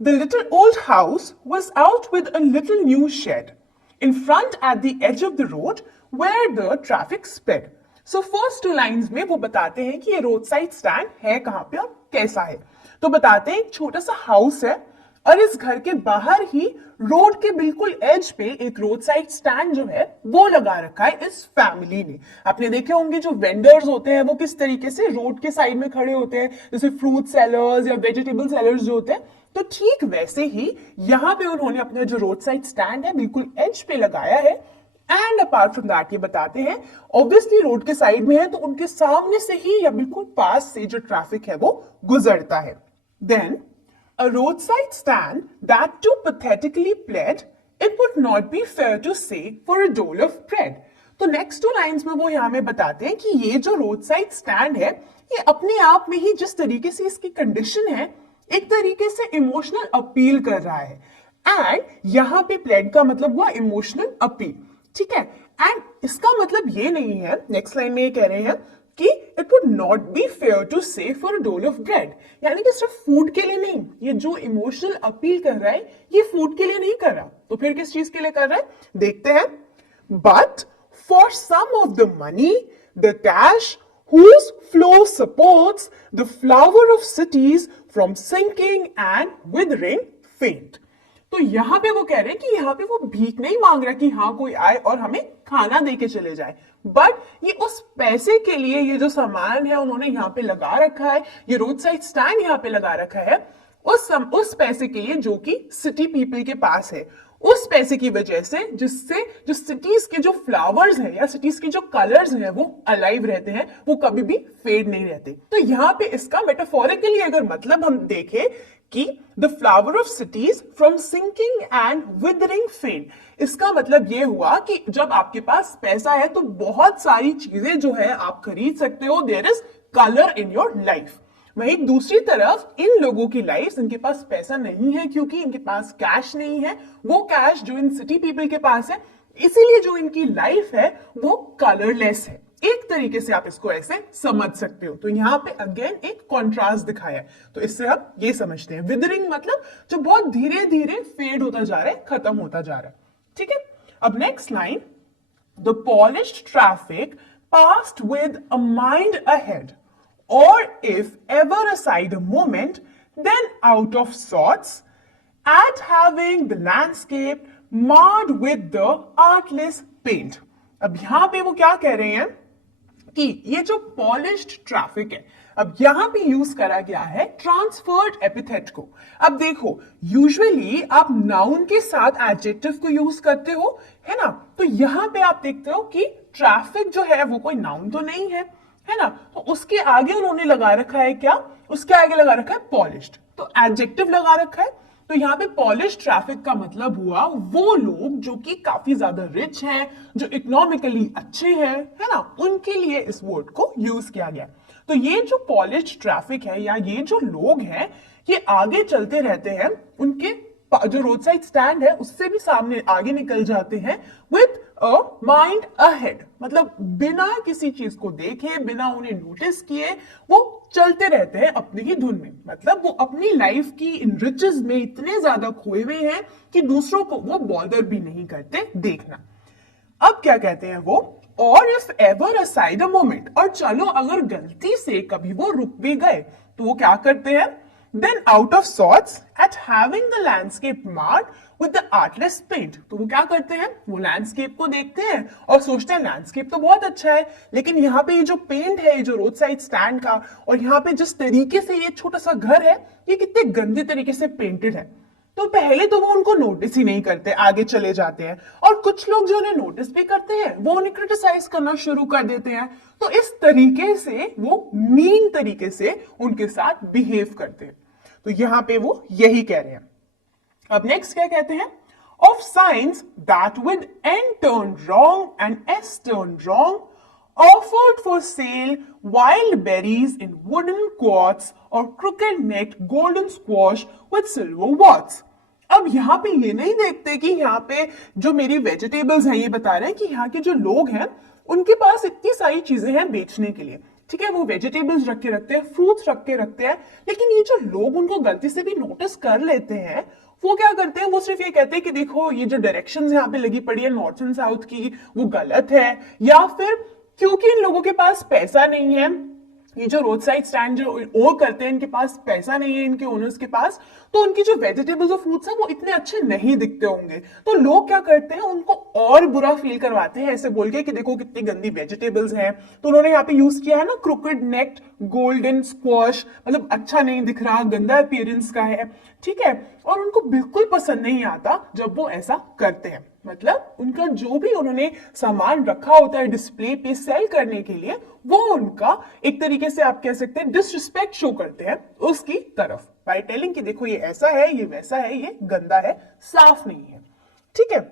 The little old house was out with a little new shed in front at the edge of the road where the traffic sped. So first two lines में वो बताते हैं कि ये road side stand है कहाँ पे और कैसा है। तो बताते हैं एक छोटा सा हाउस है और इस घर के बाहर ही रोड के बिल्कुल एज पे एक रोड साइड स्टैंड जो है वो लगा रखा है इस फैमिली ने। आपने देखे होंगे जो वेंडर्स होते हैं वो किस तरीके से रोड के साइड में खड़े होते हैं, जैसे फ्रूट सेलर्स या वेजिटेबल सेलर्स जो होते हैं। तो ठीक वैसे ही यहाँ पे उन्होंने अपना जो रोड साइड स्टैंड है बिल्कुल एज पे लगाया है। एंड अपार्ट फ्रॉम दैट ये बताते हैं ऑब्वियसली रोड के साइड में है तो उनके सामने से ही या बिल्कुल पास से जो ट्रैफिक है वो गुजरता है। Then a roadside stand that too pathetically pled, it would not be fair to say for a dole of bread. तो नेक्स्ट टू लाइंस में वो यहाँ में बताते हैं कि ये जो रोड साइड स्टैंड है ये अपने आप में ही जिस तरीके से इसकी कंडीशन है एक तरीके से इमोशनल अपील कर रहा है। एंड यहाँ पे प्लेड का मतलब हुआ इमोशनल अपील, ठीक है। एंड इसका मतलब ये नहीं है, नेक्स्ट लाइन में ये कह रहे हैं कि it would not be fair to say for a dole of bread, यानी कि सिर्फ फूड के लिए नहीं, ये जो इमोशनल अपील कर रहा है ये फूड के लिए नहीं कर रहा, तो फिर किस चीज के लिए कर रहा है देखते हैं। But for some of the money the cash whose flow supports the flower of cities from sinking and withering faint. तो यहां पे वो कह रहे हैं कि यहां पे वो भीख नहीं मांग रहा कि हाँ कोई आए और हमें खाना दे के चले जाए, बट ये उस पैसे के लिए ये जो सामान है उन्होंने यहाँ पे लगा रखा है, ये रोड साइड स्टैंड यहाँ पे लगा रखा है उस पैसे के लिए जो कि सिटी पीपल के पास है, उस पैसे की वजह से जिससे जो सिटीज के जो फ्लावर्स हैं या सिटीज के जो कलर्स हैं वो अलाइव रहते हैं, वो कभी भी फेड नहीं रहते। तो यहाँ पे इसका मेटाफोरिकली अगर मतलब हम देखें कि the flower of cities from sinking and withering fade, इसका मतलब ये हुआ कि जब आपके पास पैसा है तो बहुत सारी चीजें जो है आप खरीद सकते हो, there is colour in your life. वहीं दूसरी तरफ इन लोगों की लाइफ, इनके पास पैसा नहीं है क्योंकि इनके पास कैश नहीं है, वो कैश जो इन सिटी पीपल के पास है, इसीलिए जो इनकी लाइफ है वो कलरलेस है। एक तरीके से आप इसको ऐसे समझ सकते हो। तो यहाँ पे अगेन एक कॉन्ट्रास्ट दिखाया है, तो इससे हम ये समझते हैं विदरिंग मतलब जो बहुत धीरे धीरे फेड होता जा रहा है, खत्म होता जा रहा है, ठीक है। अब next line, the polished traffic passed with a mind ahead, or if ever aside a moment, then out of sorts, at having the landscape marred with the artless paint. अब यहां पे वो क्या कह रहे हैं कि ये जो पॉलिश्ड ट्रैफिक है, अब यहां पे यूज करा गया है ट्रांसफर्ड एपिथेट को। अब देखो यूजुअली आप नाउन के साथ एडजेक्टिव को यूज करते हो, है ना, तो यहां पे आप देखते हो कि ट्रैफिक जो है वो कोई नाउन तो नहीं है ना, तो उसके आगे उन्होंने लगा रखा है क्या, उसके आगे लगा रखा है पॉलिश्ड, तो एडजेक्टिव लगा रखा है। तो यहाँ पे पॉलिश ट्रैफिक का मतलब हुआ वो लोग जो कि काफी ज्यादा रिच हैं, जो इकोनॉमिकली अच्छे हैं, है ना, उनके लिए इस वर्ड को यूज किया गया। तो ये जो पॉलिश ट्रैफिक है या ये जो लोग हैं ये आगे चलते रहते हैं, उनके जो रोड साइड स्टैंड है उससे भी सामने आगे निकल जाते हैं विथ अ माइंड अहेड, मतलब बिना किसी चीज को देखे, बिना उन्हें नोटिस किए वो चलते रहते हैं अपनी ही धुन में, मतलब वो अपनी लाइफ की इन रिचेस में इतने ज्यादा खोए हुए हैं कि दूसरों को वो बॉदर भी नहीं करते देखना। अब क्या कहते हैं वो, और if ever aside a moment, और चलो अगर गलती से कभी वो रुक भी गए तो वो क्या करते हैं, then out of sorts at having the landscape marked with the artless paint, तो वो क्या करते हैं, वो लैंडस्केप को देखते हैं और सोचते हैं लैंडस्केप तो बहुत अच्छा है, लेकिन यहाँ पे ये जो पेंट है, ये जो रोड साइड स्टैंड का, और यहाँ पे जिस तरीके से ये छोटा सा घर है ये कितने गंदे तरीके से पेंटेड है, तो पहले तो वो उनको नोटिस ही नहीं करते, आगे चले जाते हैं। और कुछ लोग जो उन्हें नोटिस भी करते हैं वो उन्हें क्रिटिसाइज करना शुरू कर देते हैं, तो इस तरीके से वो मीन तरीके से उनके साथ बिहेव करते हैं। तो यहां पे वो यही कह रहे हैं। अब नेक्स्ट क्या कहते हैं, of science that with N turn wrong and S turn wrong offered for sale wild berries in wooden quoits or crooked necked golden squash with silver words. अब यहाँ पे ये नहीं देखते कि यहाँ पे जो मेरी वेजिटेबल्स हैं ये बता रहे हैं कि यहाँ के जो लोग हैं उनके पास इतनी सारी चीजें हैं बेचने के लिए, ठीक है, वो वेजिटेबल्स रख के रखते हैं, फ्रूट्स रख के रखते हैं, लेकिन ये जो लोग उनको गलती से भी नोटिस कर लेते हैं, वो क्या करते हैं, वो सिर्फ ये कहते हैं कि देखो ये जो डायरेक्शंस यहाँ पे लगी पड़ी है नॉर्थ एंड साउथ की, वो गलत है, या फिर क्योंकि इन लोगों के पास पैसा नहीं है, ये जो रोड साइड स्टैंड जो ओन करते हैं इनके पास पैसा नहीं है, इनके ओनर्स के पास, तो उनकी जो वेजिटेबल्स और फ्रूट्स है वो इतने अच्छे नहीं दिखते होंगे, तो लोग क्या करते हैं उनको और बुरा फील करवाते हैं ऐसे बोल के कि देखो कितनी गंदी वेजिटेबल्स हैं। तो उन्होंने यहाँ पे यूज किया है ना क्रोकेड नेक्ड गोल्डन स्क्वॉश, मतलब अच्छा नहीं दिख रहा, गंदा अपीयरेंस का है, ठीक है, और उनको बिल्कुल पसंद नहीं आता जब वो ऐसा करते हैं। मतलब उनका जो भी उन्होंने सामान रखा होता है डिस्प्ले पे सेल करने के लिए, वो उनका एक तरीके से आप कह सकते हैं डिसरिस्पेक्ट शो करते हैं उसकी तरफ, बाय टेलिंग कि देखो ये ऐसा है, ये वैसा है, ये गंदा है, साफ नहीं है, ठीक है।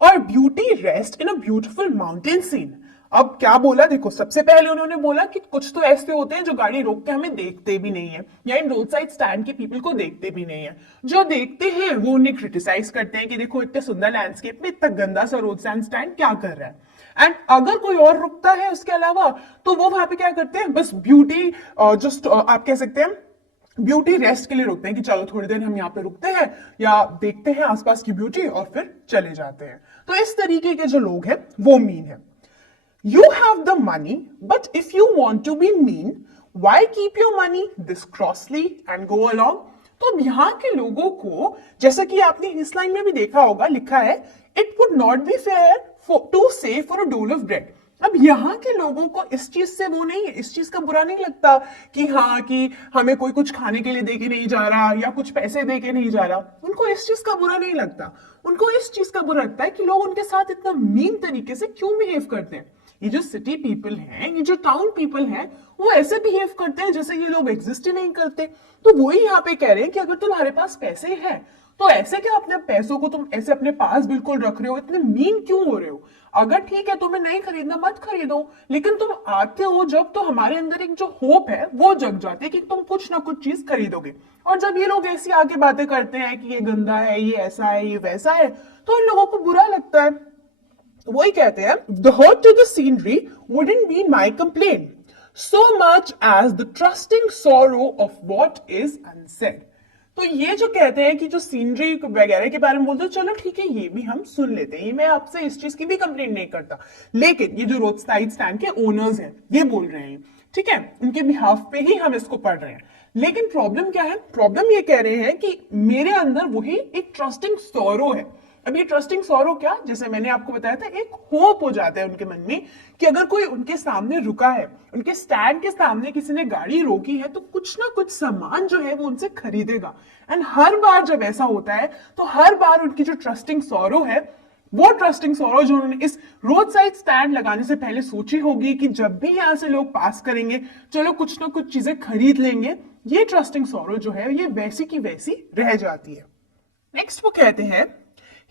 और beauty rest in a beautiful mountain scene. अब क्या बोला, देखो सबसे पहले उन्होंने बोला कि कुछ तो ऐसे होते हैं जो गाड़ी रोक के हमें देखते भी नहीं है, या इन रोड साइड स्टैंड के पीपल को देखते भी नहीं है, जो देखते हैं वो उन्हें क्रिटिसाइज करते हैं कि देखो इतने सुंदर लैंडस्केप में इतना गंदा सा रोड साइड स्टैंड क्या कर रहा है। एंड अगर कोई और रुकता है उसके अलावा, तो वो वहां पे क्या करते हैं, बस ब्यूटी जस्ट आप कह सकते हैं ब्यूटी रेस्ट के लिए रुकते हैं कि चलो थोड़ी देर हम यहाँ पे रुकते हैं या देखते हैं आसपास की ब्यूटी और फिर चले जाते हैं। तो इस तरीके के जो लोग हैं वो मीन है। You have the money, but if you want to be mean, why keep your money this costly and go along? तो अब यहाँ के लोगों को, जैसा कि आपने इस लाइन में भी देखा होगा, लिखा है it would not be fair to say for a dole of bread. अब यहाँ के लोगों को इस चीज से वो नहीं है, इस चीज का बुरा नहीं लगता कि हाँ कि हमें कोई कुछ खाने के लिए दे के नहीं जा रहा या कुछ पैसे दे के नहीं जा रहा, उनको इस चीज का बुरा नहीं लगता। उनको इस चीज का बुरा लगता है कि लोग उनके साथ इतना मीन तरीके से क्यों बिहेव करते हैं। ये जो सिटी पीपल हैं, ये जो टाउन पीपल हैं, वो ऐसे बिहेव करते हैं जैसे ये लोग एग्जिस्ट ही नहीं करते। तो वही यहाँ पे कह रहे हैं कि अगर तुम्हारे पास पैसे हैं तो ऐसे क्या अपने पैसों को तुम ऐसे अपने पास बिल्कुल रख रहे हो, इतने मीन क्यों हो रहे हो। अगर ठीक है तुम्हें नहीं खरीदना मत खरीदो, लेकिन तुम आते हो जब तो हमारे अंदर एक जो होप है वो जग जाती है कि तुम कुछ ना कुछ चीज खरीदोगे। और जब ये लोग ऐसी आगे बातें करते हैं कि ये गंदा है, ये ऐसा है, ये वैसा है, तो इन लोगों को बुरा लगता है। वही कहते हैं the hurt to the scenery wouldn't be my complain so much as the trusting sorrow of what is unsaid. तो ये जो कहते हैं कि जो सीनरी वगैरह के बारे में बोलते हैं, चलो ठीक है ये भी हम सुन लेते हैं, ये मैं आपसे इस चीज की भी कंप्लेंट नहीं करता, लेकिन ये जो रोड साइड स्टैंड के ओनर्स हैं ये बोल रहे हैं, ठीक है, उनके बिहाफ पे ही हम इसको पढ़ रहे हैं। लेकिन प्रॉब्लम क्या है, प्रॉब्लम ये कह रहे हैं कि मेरे अंदर वही एक ट्रस्टिंग सॉरो है। अब ये ट्रस्टिंग सॉरो क्या, जैसे मैंने आपको बताया था, एक होप हो जाता है उनके मन में कि अगर कोई उनके सामने रुका है, उनके स्टैंड के सामने किसी ने गाड़ी रोकी है, तो कुछ ना कुछ सामान जो है वो उनसे खरीदेगा। एंड हर बार जब ऐसा होता है तो हर बार उनकी जो ट्रस्टिंग सॉरो है, वो ट्रस्टिंग सॉरो जो उन्होंने इस रोड साइड स्टैंड लगाने से पहले सोची होगी कि जब भी यहां से लोग पास करेंगे चलो कुछ ना कुछ चीजें खरीद लेंगे, ये ट्रस्टिंग सॉरो जो है ये वैसी की वैसी रह जाती है। नेक्स्ट वो कहते हैं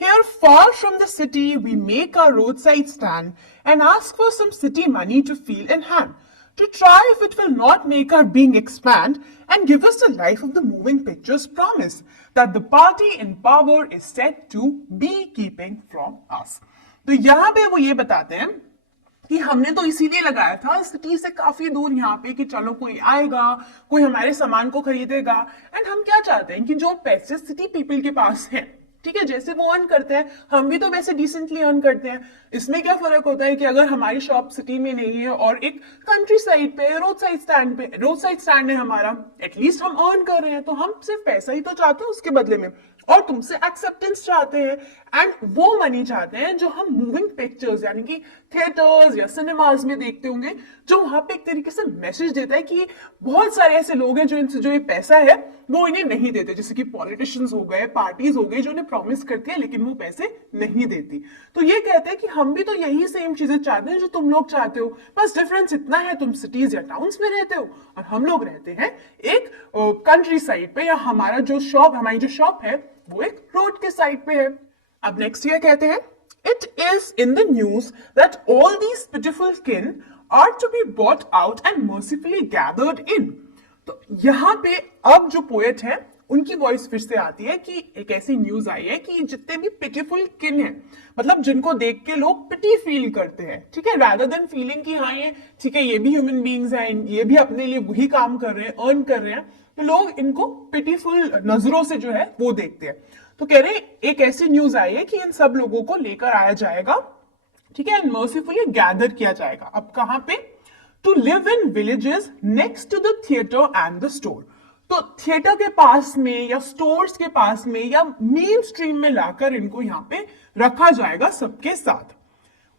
here far from the city we make our roadside stand and ask for some city money to feel in hand to try if it will not make our being expand and give us the life of the moving pictures promise that the party in power is said to be keeping from us। तो यहाँ पे वो ये बताते हैं कि हमने तो इसीलिए लगाया था सिटी से काफी दूर यहाँ पे कि चलो कोई आएगा, कोई हमारे सामान को खरीदेगा। एंड हम क्या चाहते हैं कि जो पैसे सिटी पीपल के पास है, ठीक है, जैसे वो अर्न करते हैं हम भी तो वैसे डिसेंटली अर्न करते हैं। इसमें क्या फर्क होता है कि अगर हमारी शॉप सिटी में नहीं है और एक कंट्री साइड पे रोड साइड स्टैंड है हमारा, एटलीस्ट हम अर्न कर रहे हैं, तो हम सिर्फ पैसा ही तो चाहते हैं उसके बदले में, और तुमसे एक्सेप्टेंस चाहते हैं एंड वो मनी चाहते हैं जो हम मूविंग पिक्चर्स यानी कि थिएटर्स या सिनेमाज में देखते होंगे, जो वहां पे एक तरीके से मैसेज देता है कि बहुत सारे ऐसे लोग हैं जो इनसे जो ये पैसा है वो इन्हें नहीं देते, जैसे कि पॉलिटिशियंस हो गए, पार्टीज हो गई, जो इन्हें प्रॉमिस करती है लेकिन वो पैसे नहीं देती। तो ये कहते हैं कि हम भी तो यही सेम चीजें चाहते हैं जो तुम लोग चाहते हो, बस डिफरेंस इतना है तुम सिटीज या टाउन्स में रहते हो और हम लोग रहते हैं एक कंट्री साइड पे, या हमारी जो शॉप है वो एक रोड के साइड पे है। अब नेक्स्ट ईयर कहते हैं it is in the news that all these pitiful kin are to be bought out and mercifully gathered in. तो यहाँ पे अब जो पोएट है उनकी वॉइस फिर से आती है कि एक ऐसी न्यूज आई है कि जितने भी पिटीफुल किन है, मतलब जिनको देख के लोग पिटी फील करते हैं, ठीक है, रादर देन फीलिंग कि हाँ ये ठीक है, ये भी ह्यूमन बींग्स हैं, ये भी अपने लिए वही काम कर रहे हैं, अर्न कर रहे हैं, तो लोग इनको पिटीफुल नजरों से जो है वो देखते हैं। तो कह रहे हैं एक ऐसी न्यूज आई है कि इन सब लोगों को लेकर आया जाएगा, ठीक है, मर्सीफुली गैदर किया जाएगा। अब कहां पे? To live in villages next to the theatre and the store. तो थिएटर के पास में या स्टोर्स के पास में या मेन स्ट्रीम में लाकर इनको यहाँ पे रखा जाएगा सबके साथ।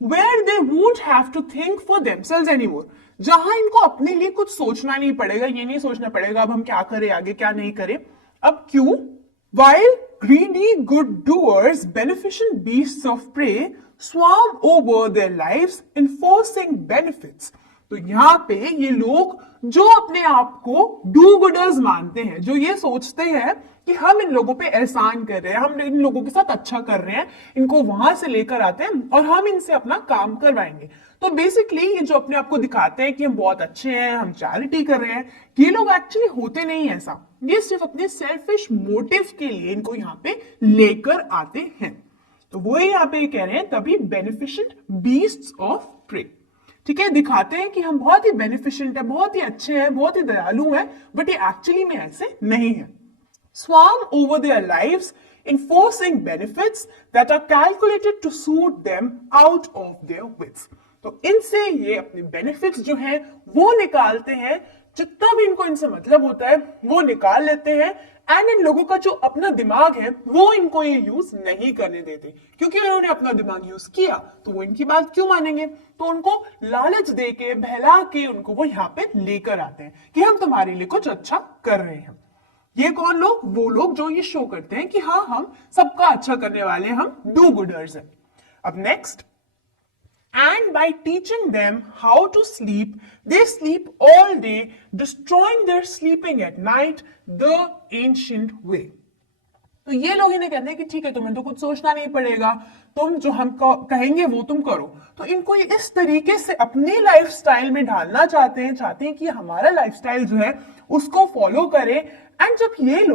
Where they won't have to think for themselves anymore, जहां इनको अपने लिए कुछ सोचना नहीं पड़ेगा, ये नहीं सोचना पड़ेगा अब हम क्या करें आगे क्या नहीं करें। अब क्यों? While greedy good doers, beneficent beasts of prey swarm over their lives, enforcing benefits। तो यहाँ पे ये लोग जो अपने आप को डू गुडर्स मानते हैं, जो ये सोचते हैं कि हम इन लोगों पे एहसान कर रहे हैं, हम इन लोगों के साथ अच्छा कर रहे हैं, इनको वहां से लेकर आते हैं और हम इनसे अपना काम करवाएंगे। तो बेसिकली ये जो अपने आप को दिखाते हैं कि हम बहुत अच्छे हैं, हम चैरिटी कर रहे हैं, ये लोग एक्चुअली होते नहीं ऐसा, ये सिर्फ अपने सेल्फिश मोटिव के लिए इनको यहाँ पे लेकर आते हैं। तो वो यहाँ पे कह रहे हैं तभी बेनिफिशिएंट बीस्ट्स ऑफ प्रे, ठीक है, दिखाते हैं कि हम बहुत ही बेनिफिशिएंट है, बहुत ही अच्छे हैं, बहुत ही दयालु हैं, बट ये एक्चुअली में ऐसे नहीं है। Swarm over their lives, enforcing benefits that are calculated to suit them out of their wits। तो इनसे ये अपने बेनिफिट्स जो हैं वो निकालते हैं, जितना भी इनको इनसे मतलब होता है वो निकाल लेते हैं, एंड इन लोगों का जो अपना दिमाग है वो इनको ये यूज नहीं करने देते, क्योंकि उन्होंने अपना दिमाग यूज किया तो वो इनकी बात क्यों मानेंगे। तो उनको लालच दे के बहला के उनको वो यहाँ पे लेकर आते हैं कि हम तुम्हारे लिए कुछ अच्छा कर रहे हैं। ये कौन लोग? वो लोग जो ये शो करते हैं कि हाँ हम सबका अच्छा करने वाले, हम डू गुडर्स हैं। अब next, and by teaching them how to sleep, they sleep all day, destroying their sleeping at night the ancient way। तो ये लोग इन्हें कहते हैं कि ठीक है तुम्हें तो कुछ सोचना नहीं पड़ेगा, तुम जो हम कहेंगे वो तुम करो। तो इनको ये इस तरीके से अपने लाइफस्टाइल में ढालना चाहते हैं कि हमारा लाइफस्टाइल जो है उसको फॉलो करें। एंड जब ये लोग